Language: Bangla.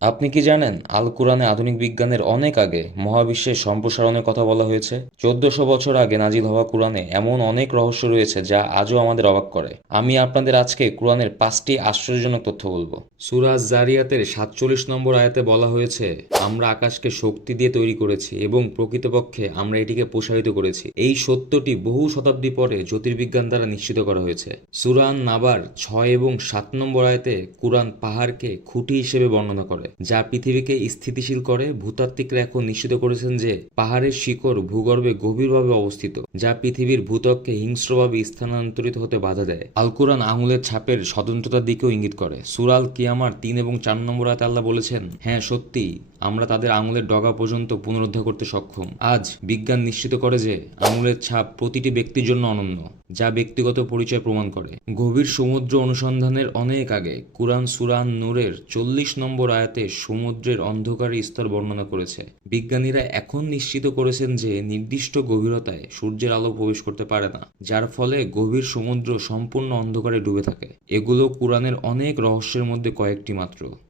আপনি কি জানেন আল কুরআনে আধুনিক বিজ্ঞানের অনেক আগে মহাবিশ্বের সম্প্রসারণের কথা বলা হয়েছে? 1400 বছর আগে নাজিল হওয়া কুরআনে এমন অনেক রহস্য রয়েছে যা আজও আমাদের অবাক করে। আমি আপনাদের আজকে কুরআনের 5টি আশ্চর্যজনক তথ্য বলবো। সূরা জারিয়াতের 47 নম্বর আয়াতে বলা হয়েছে, আমরা আকাশকে শক্তি দিয়ে তৈরি করেছি এবং প্রকৃতপক্ষে আমরা এটিকে প্রসারিত করেছি। এই সত্যটি বহু শতাব্দী পরে জ্যোতির্বিজ্ঞান দ্বারা নিশ্চিত করা হয়েছে। সূরা নাবার 6 এবং 7 নম্বর আয়াতে কুরআন পাহাড়কে খুঁটি হিসেবে বর্ণনা করে, যা পৃথিবীকে স্থিতিশীল করে। ভূতাত্ত্বিকরা এখন নিশ্চিত করেছেন যে পাহাড়ের শিকড় ভূগর্ভে গভীরভাবে অবস্থিত, যা পৃথিবীর ভূত্বককে হিংস্রভাবে স্থানান্তরিত হতে বাধা দেয়। আল কুরআন আঙুলের ছাপের স্বতন্ত্রতার দিকেও ইঙ্গিত করে। সূরা আল কিয়ামার 3 এবং 4 নম্বর আয়াতে আল্লাহ বলেছেন, হ্যাঁ সত্যি আমরা তাদের আঙুলের ডগা পর্যন্ত পুনরুদ্ধার করতে সক্ষম। আজ বিজ্ঞান নিশ্চিত করে যে আঙুলের ছাপ প্রতিটি ব্যক্তির জন্য অনন্য, যা ব্যক্তিগত পরিচয় প্রমাণ করে। গভীর সমুদ্র অনুসন্ধানের অনেক আগে কুরআন সূরা নূরের 40 নম্বর আয়াতে সমুদ্রের অন্ধকারের স্তর বর্ণনা করেছে। বিজ্ঞানীরা এখন নিশ্চিত করেছেন যে নির্দিষ্ট গভীরতায় সূর্যের আলো প্রবেশ করতে পারে না, যার ফলে গভীর সমুদ্র সম্পূর্ণ অন্ধকারে ডুবে থাকে। এগুলো কুরআনের অনেক রহস্যের মধ্যে কয়েকটি মাত্র।